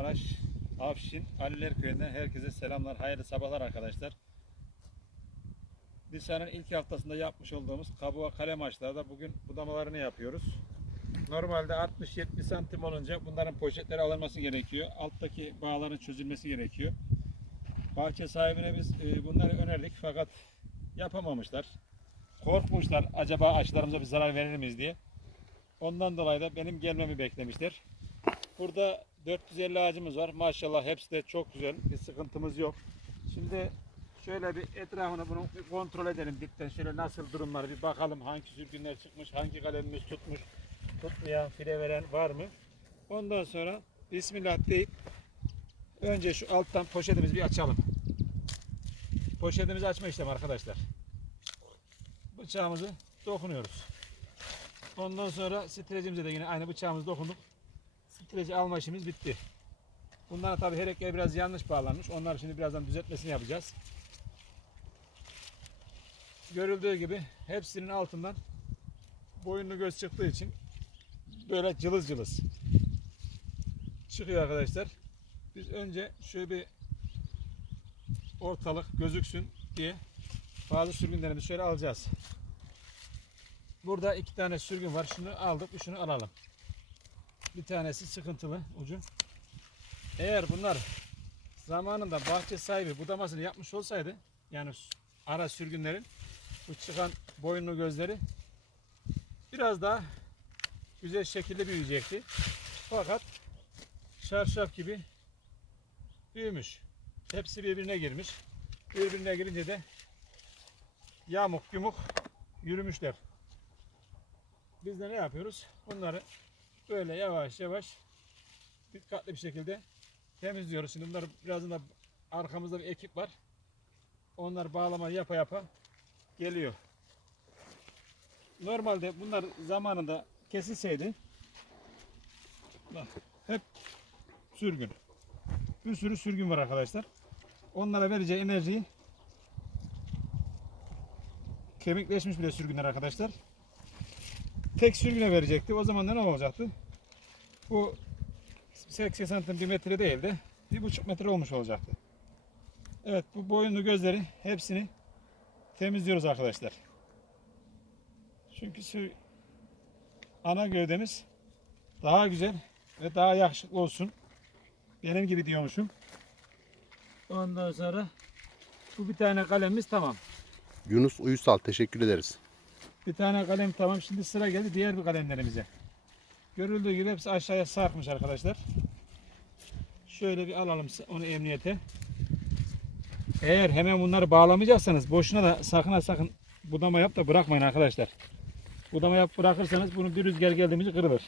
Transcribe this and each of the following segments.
Kahramanmaraş, Afşin, Aliler Köyü'nden herkese selamlar, hayırlı sabahlar arkadaşlar. Lisanın ilk haftasında yapmış olduğumuz kabuğa kalem ağaçlarda bugün budamalarını yapıyoruz. Normalde 60-70 santim olunca bunların poşetleri alınması gerekiyor. Alttaki bağların çözülmesi gerekiyor. Bahçe sahibine biz e, bunları önerdik fakat yapamamışlar. Korkmuşlar acaba ağaçlarımıza bir zarar verir miyiz diye. Ondan dolayı da benim gelmemi beklemişler. Burada 450 ağacımız var. Maşallah hepsi de çok güzel. Bir sıkıntımız yok. Şimdi şöyle bir etrafını bunu bir kontrol edelim dipten. Şöyle nasıl durumlar bir bakalım. Hangi sürgünler çıkmış, hangi kalemimiz tutmuş, tutmayan, file veren var mı? Ondan sonra Bismillah deyip önce şu alttan poşetimizi bir açalım. Poşetimizi açma işlemi arkadaşlar. Bıçağımızı dokunuyoruz. Ondan sonra streçimize de yine aynı bıçağımızı dokunduk. Streci alma işimiz bitti. Bunlar tabi herekler biraz yanlış bağlanmış. Onlar şimdi birazdan düzeltmesini yapacağız. Görüldüğü gibi hepsinin altından boyunlu göz çıktığı için böyle cılız cılız çıkıyor arkadaşlar. Biz önce şöyle bir ortalık gözüksün diye bazı sürgünlerimizi şöyle alacağız. Burada iki tane sürgün var. Şunu aldık, şunu alalım. Bir tanesi sıkıntılı ucu. Eğer bunlar zamanında bahçe sahibi budamasını yapmış olsaydı yani ara sürgünlerin bu çıkan boyunlu gözleri biraz daha güzel şekilde büyüyecekti. Fakat şarşaf gibi büyümüş. Hepsi birbirine girmiş. Birbirine girince de yamuk yumuk yürümüşler. Biz de ne yapıyoruz? Bunları böyle yavaş yavaş dikkatli bir şekilde temizliyoruz. Şimdi bunlar birazdan da arkamızda bir ekip var. Onlar bağlama yapa yapa geliyor. Normalde bunlar zamanında kesilseydi hep sürgün. Bir sürü sürgün var arkadaşlar. Onlara vereceği enerjiyi kemikleşmiş bile sürgünler arkadaşlar tek sürgüne verecekti. O zaman da ne olacaktı? Bu 80 santim bir metre değil de bir buçuk metre olmuş olacaktı. Evet bu boyunlu gözleri hepsini temizliyoruz arkadaşlar. Çünkü şu ana gövdemiz daha güzel ve daha yakışıklı olsun. Benim gibi diyormuşum. Ondan sonra bu bir tane kalemimiz tamam. Yunus Uysal teşekkür ederiz. Bir tane kalem tamam. Şimdi sıra geldi diğer bir kalemlerimize. Görüldüğü gibi hepsi aşağıya sarkmış arkadaşlar. Şöyle bir alalım onu emniyete. Eğer hemen bunları bağlamayacaksanız boşuna da sakın sakın budama yap da bırakmayın arkadaşlar. Budama yap bırakırsanız bunu bir rüzgar geldiğimizde kırılır.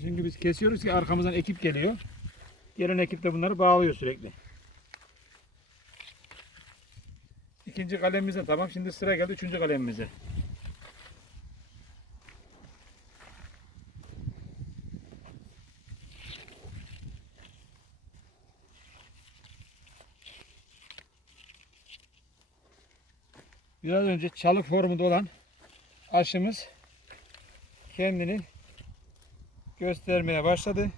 Şimdi biz kesiyoruz ki arkamızdan ekip geliyor. Gelen ekip de bunları bağlıyor sürekli. İkinci kalemimize tamam. Şimdi sıra geldi üçüncü kalemimize. Biraz önce çalık formunda olan aşımız kendini göstermeye başladı.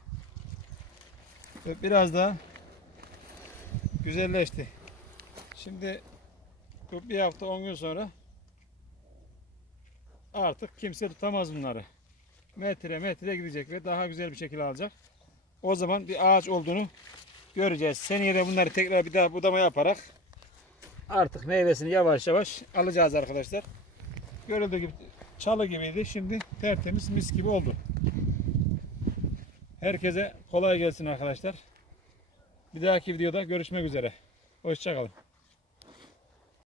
Ve biraz daha güzelleşti. Şimdi bu bir hafta 10 gün sonra artık kimse tutamaz bunları. Metre metre gidecek ve daha güzel bir şekilde alacak. O zaman bir ağaç olduğunu göreceğiz. Seneye de bunları tekrar bir daha budama yaparak artık meyvesini yavaş yavaş alacağız arkadaşlar. Görüldüğü gibi çalı gibiydi. Şimdi tertemiz mis gibi oldu. Herkese kolay gelsin arkadaşlar. Bir dahaki videoda görüşmek üzere. Hoşçakalın.